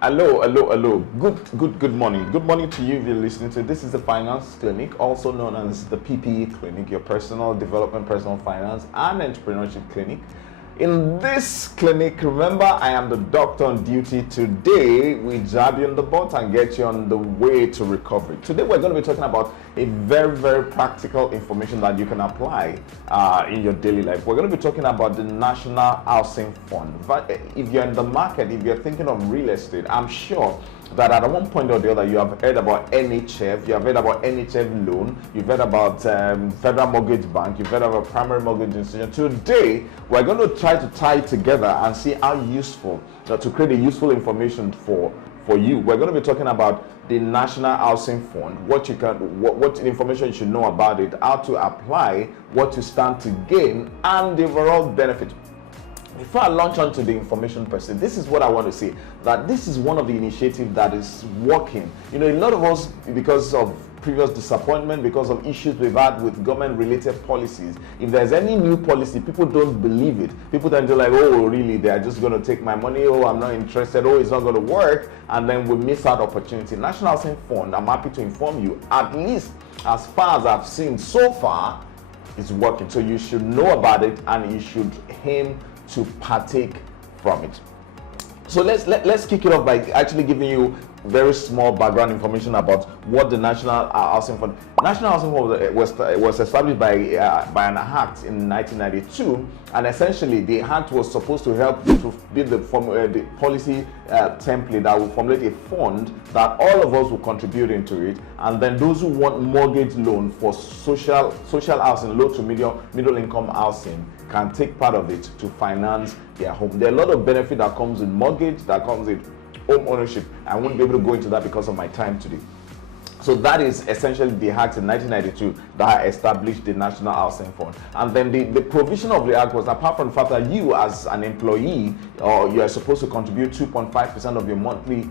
Hello. Good morning. Good morning to you if you're listening to this. Is the Finance Clinic, also known as the PPE Clinic, your personal development, personal finance, and entrepreneurship clinic. In this clinic, remember, I am the doctor on duty. Today, we jab you on the butt and get you on the way to recovery. Today, we're going to be talking about a very practical information that you can apply in your daily life. We're going to be talking about the National Housing Fund. But if you're in the market, if you're thinking of real estate, I'm sure that at one point or the other you have heard about NHF, you have heard about NHF loan, you've heard about Federal Mortgage Bank, you've heard about primary mortgage institution. Today, we're going to try to tie it together and see how useful, to create a useful information for you. We're going to be talking about the National Housing Fund, what information you should know about it, how to apply, what you stand to gain, and the overall benefit. Before I launch onto the information per se, this is what I want to say, that this is one of the initiatives that is working. You know, a lot of us, because of previous disappointment, because of issues we've had with government-related policies, if there's any new policy, people don't believe it. People tend to like, oh, really, they're just going to take my money, oh, I'm not interested, oh, it's not going to work, and then we miss out opportunity. National Housing Fund, I'm happy to inform you, at least as far as I've seen so far, it's working. So you should know about it, and you should aim to partake from it. So let's kick it off by actually giving you very small background information about what the National Housing Fund. National Housing Fund was established by an act in 1992, and essentially the act was supposed to help to build the policy template that will formulate a fund that all of us will contribute into it, and then those who want mortgage loan for social housing, low to middle income housing, can take part of it to finance their home. There are a lot of benefit that comes with mortgage, that comes with home ownership. I won't be able to go into that because of my time today. So that is essentially the act in 1992 that established the National Housing Fund. And then the provision of the act was, apart from the fact that you as an employee, you are supposed to contribute 2.5% of your monthly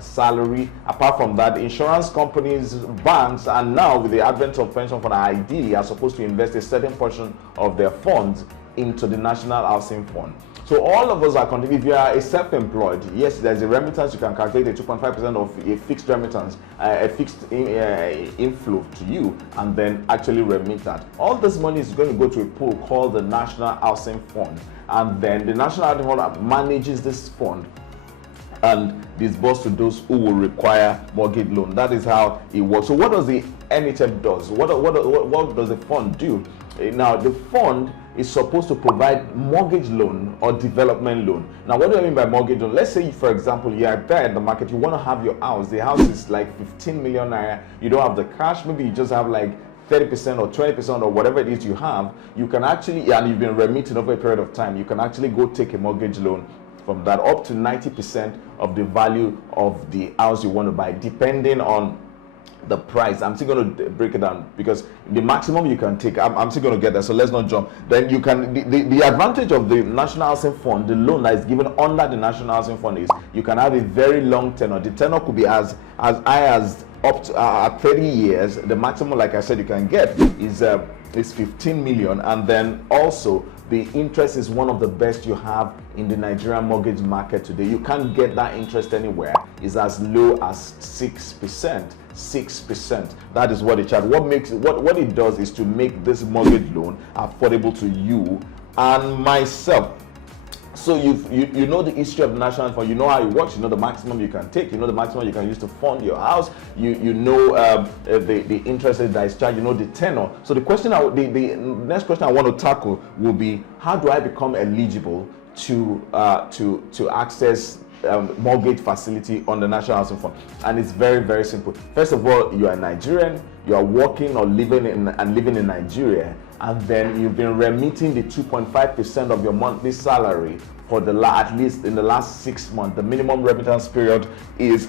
salary. Apart from that, insurance companies, banks, and now with the advent of pension fund, ideally are supposed to invest a certain portion of their funds into the National Housing Fund. So all of us are contributing. If you are a self-employed, yes, there's a remittance. You can calculate a 2.5% of a fixed remittance, a fixed inflow to you, and then actually remit that. All this money is going to go to a pool called the National Housing Fund, and then the National Housing Fund manages this fund and disburse to those who will require mortgage loan. That is how it works. So what does the NHF does? What does the fund do? Now the fund is supposed to provide mortgage loan or development loan. Now what do I mean by mortgage loan? Let's say, for example, you are there in the market, you want to have your house. The house is like 15 million naira. You don't have the cash. Maybe you just have like 30% or 20% or whatever it is you have. You can actually, and you've been remitting over a period of time, you can actually go take a mortgage loan from that up to 90% of the value of the house you want to buy, depending on the price. I'm still going to break it down because the maximum you can take, I'm still going to get there, so let's not jump. Then you can, the advantage of the National Housing Fund, the loan that is given under the National Housing Fund, is you can have a very long tenor. The tenor could be as high as up to 30 years. The maximum, like I said, you can get is 15 million, and then also the interest is one of the best you have in the Nigerian mortgage market today. You can't get that interest anywhere. It's as low as 6%. 6%. That is what it charges. What it does is to make this mortgage loan affordable to you and myself. So you know the history of the National Fund, you know how it works, you know the maximum you can take, you know the maximum you can use to fund your house, you know the interest rate that is charged, you know the tenor. So the next question I want to tackle will be, how do I become eligible to access mortgage facility on the National Housing Fund? And it's very simple. First of all, you are Nigerian, you are working or living in Nigeria, and then you've been remitting the 2.5% of your monthly salary for at least in the last 6 months. The minimum remittance period is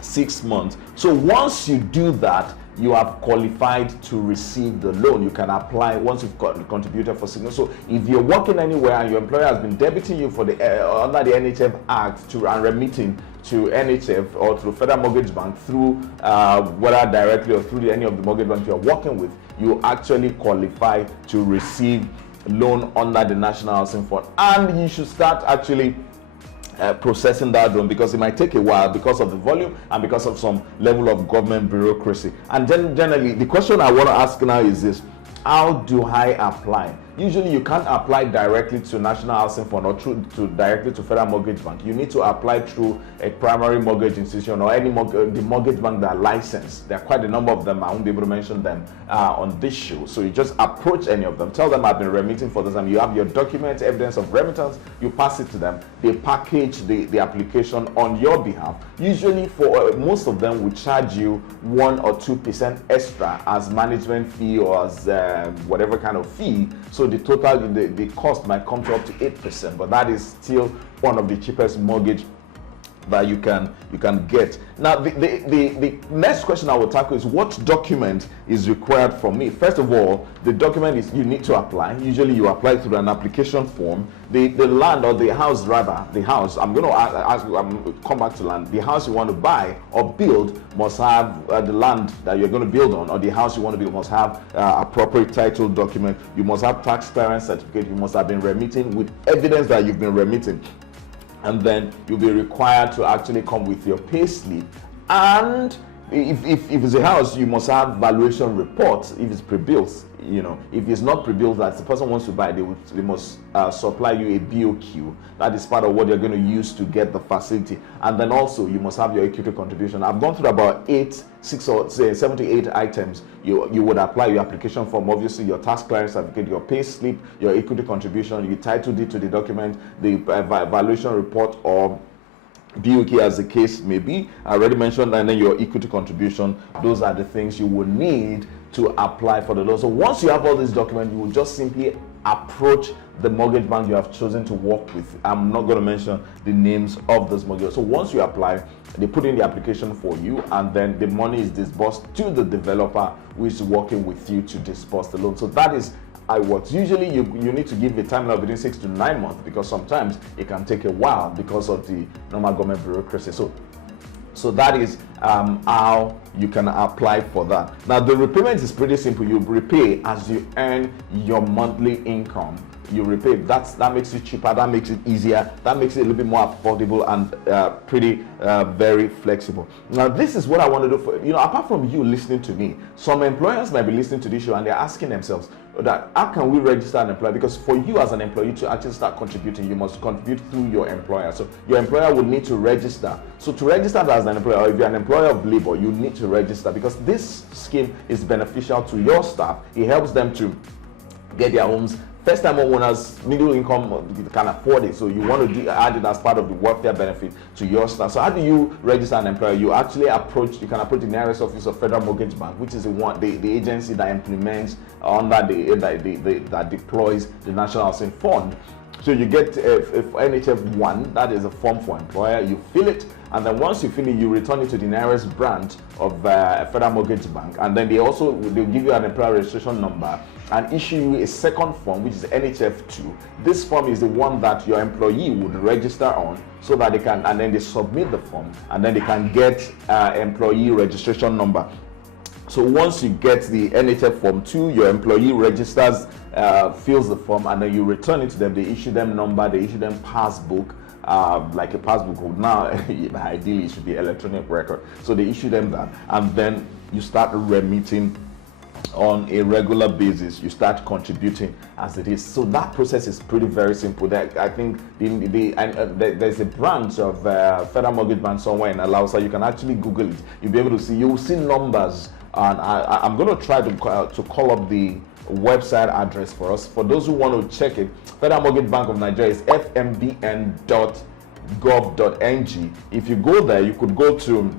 6 months. So once you do that, you have qualified to receive the loan. You can apply once you've contributed for 6 months. So if you're working anywhere and your employer has been debiting you for under the NHF Act and remitting to NHF or to the Federal Mortgage Bank through whether directly or through any of the mortgage banks you're working with, you actually qualify to receive loan under the National Housing Fund. And you should start actually processing that loan, because it might take a while because of the volume and because of some level of government bureaucracy. And generally, the question I want to ask now is this: how do I apply? Usually you can't apply directly to National Housing Fund or directly to Federal Mortgage Bank. You need to apply through a primary mortgage institution or any the mortgage bank that are licensed. There are quite a number of them. I won't be able to mention them on this show. So you just approach any of them. Tell them I've been remitting for this, and you have your documents, evidence of remittance. You pass it to them. They package the application on your behalf. Usually for most of them, we charge you 1 or 2% extra as management fee or as whatever kind of fee. So the total, the cost might come to up to 8%, but that is still one of the cheapest mortgage that you can get. Now the next question I will tackle is, what document is required from me? First of all, the document is you need to apply. Usually you apply through an application form. The land, or the house rather, the house, I'm going to ask, come back to land. The house you want to buy or build must have the land that you're going to build on, or the house you want to build must have a proper title document. You must have tax clearance certificate. You must have been remitting with evidence that you've been remitting. And then you'll be required to actually come with your pay slip. And if it's a house, you must have valuation reports if it's pre-built. If it's not pre-built, that the person wants to buy, they must supply you a BOQ. That is part of what you're going to use to get the facility. And then also you must have your equity contribution. I've gone through about 7 to 8 items. You would apply your application form, obviously your tax clearance certificate, your pay slip, your equity contribution, you title deed to the document, the valuation report, or BOK as the case may be. I already mentioned, and then your equity contribution. Those are the things you will need to apply for the loan. So once you have all these documents, you will just simply approach the mortgage bank you have chosen to work with. I'm not going to mention the names of those mortgages. So once you apply, they put in the application for you, and then the money is disbursed to the developer who is working with you to disburse the loan. So that is how it works. Usually you need to give a timeline between 6 to 9 months, because sometimes it can take a while because of the normal government bureaucracy. So that is how you can apply for that. Now the repayment is pretty simple. You repay as you earn your monthly income. You repay. That makes it cheaper. That makes it easier. That makes it a little bit more affordable and pretty very flexible. Now this is what I want to do for apart from you listening to me, some employers might be listening to this show and they're asking themselves that how can we register an employer? Because for you as an employee to actually start contributing, you must contribute through your employer. So your employer will need to register. So to register as an employer, or if you're an employer of labor, you need to register, because this scheme is beneficial to your staff. It helps them to get their homes. First-time homeowners, middle income, can afford it, so you want to add it as part of the welfare benefit to your staff. So how do you register an employer? You actually you can approach the nearest office of Federal Mortgage Bank, which is the agency that implements under that deploys the National Housing Fund. So you get NHF1, that is a form for employer. You fill it, and then once you fill it, you return it to the nearest branch of Federal Mortgage Bank, and then they'll give you an employer registration number and issue you a second form, which is NHF2. This form is the one that your employee would register on, so that they can, and then they submit the form, and then they can get employee registration number. So once you get the NHF form 2, your employee registers, fills the form, and then you return it to them. They issue them number, they issue them passbook, like a passbook. Now, ideally, it should be electronic record. So they issue them that, and then you start remitting on a regular basis. You start contributing as it is. So that process is very simple. I think there's a branch of Federal Mortgage Bank somewhere in Alausa. You can actually Google it. You'll be able to see. You will see numbers, and I'm going to try to call up the website address for us. For those who want to check it, Federal Mortgage Bank of Nigeria is fmbn.gov.ng. If you go there, you could go to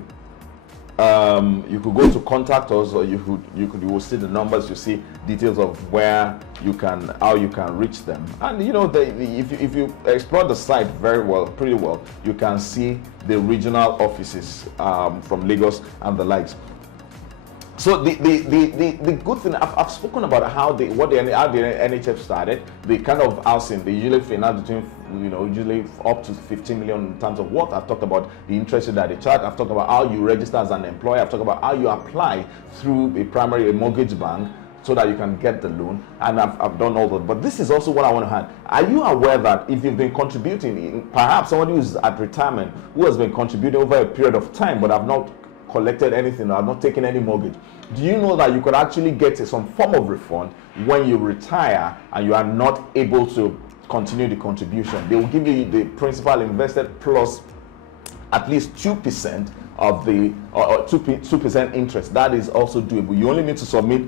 contact us, or you will see the numbers. You see details of how you can reach them, and if you explore the site pretty well, you can see the regional offices from Lagos and the likes. So the good thing, I've spoken about how the NHF started, the kind of housing they usually finance between usually up to 15 million in terms of what. I've talked about the interest rate that they charge. I've talked about how you register as an employer. I've talked about how you apply through a mortgage bank so that you can get the loan. And I've done all that. But this is also what I want to add. Are you aware that if you've been contributing, perhaps somebody who's at retirement, who has been contributing over a period of time, but have not collected anything or have not taken any mortgage, do you know that you could actually get some form of refund when you retire and you are not able to continue the contribution? They will give you the principal invested plus at least 2% of the 2% interest. That is also doable. You only need to submit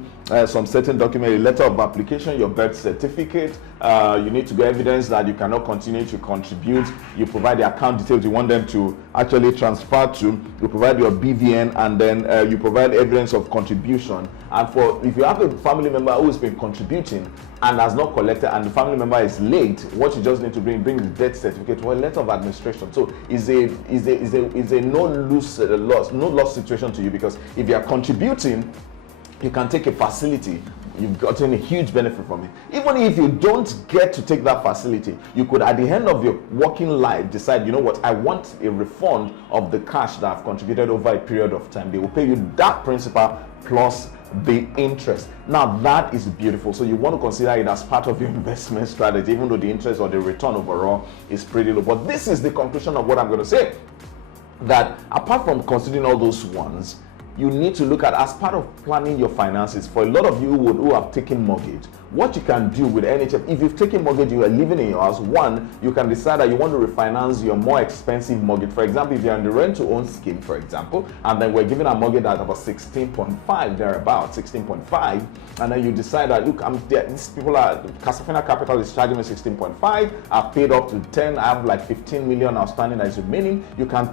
some certain document, a letter of application, your birth certificate. You need to get evidence that you cannot continue to contribute. You provide the account details you want them to actually transfer to. You provide your BVN, and then you provide evidence of contribution. And for if you have a family member who has been contributing and has not collected, and the family member is late, what you just need to bring the death certificate or a letter of administration. So is a no loss situation to you, because if you are contributing, you can take a facility. You've gotten a huge benefit from it. Even if you don't get to take that facility, you could at the end of your working life decide, you know what, I want a refund of the cash that I've contributed over a period of time. They will pay you that principal plus the interest. Now that is beautiful. So you want to consider it as part of your investment strategy, even though the interest or the return overall is pretty low. But this is the conclusion of what I'm going to say, that apart from considering all those ones, you need to look at, as part of planning your finances, for a lot of you who have taken mortgage, what you can do with NHF, if you've taken mortgage, you are living in your house, one, you can decide that you want to refinance your more expensive mortgage. For example, if you're on the rent to own scheme, for example, and then we're giving a mortgage at about 16.5, thereabout 16.5, and then you decide that, look, these people are, CASAFINA Capital is charging me 16.5, I've paid up to 10, I have like 15 million outstanding that is remaining. You can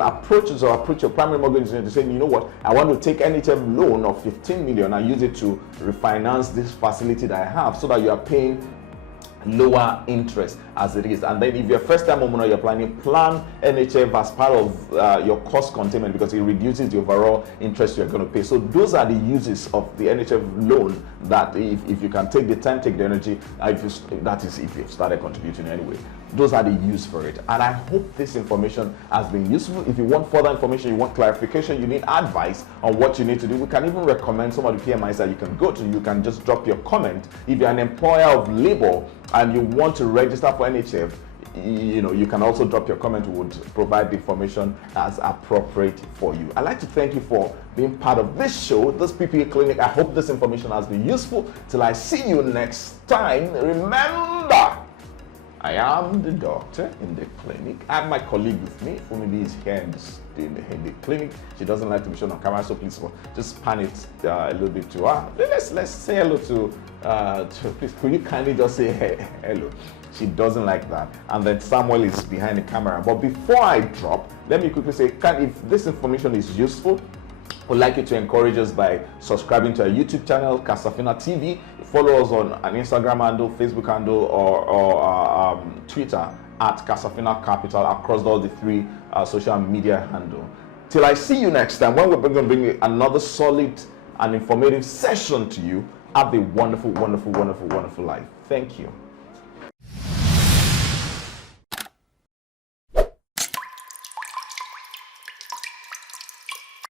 approach your primary mortgage and say, you know what, I want to take NHF loan of 15 million and use it to refinance this facility that I have, so that you are paying lower interest as it is. And then if you're first time homeowner, you're plan NHF as part of your cost containment, because it reduces the overall interest you're going to pay. So those are the uses of the NHF loan, that if you can take the time, take the energy, if you've started contributing anyway. Those are the use for it. And I hope this information has been useful. If you want further information, you want clarification, you need advice on what you need to do, we can even recommend some of the PMIs that you can go to. You can just drop your comment. If you're an employer of labor and you want to register for NHF, you can also drop your comment. We would provide the information as appropriate for you. I'd like to thank you for being part of this show, this PPA Clinic. I hope this information has been useful. Till I see you next time, remember, I am the doctor in the clinic. I have my colleague with me. Fumibi is here in the clinic. She doesn't like to be shown on camera, so please just pan it a little bit to her. Let's say hello to please, could you kindly just say hello? She doesn't like that. And then Samuel is behind the camera. But before I drop, let me quickly say, if this information is useful, I'd like you to encourage us by subscribing to our YouTube channel, CASAFINA TV. Follow us on an Instagram handle, Facebook handle, or Twitter at CASAFINA Capital, across all the three social media handles. Till I see you next time, when we're going to bring another solid and informative session to you. Have a wonderful, wonderful, wonderful, wonderful life. Thank you.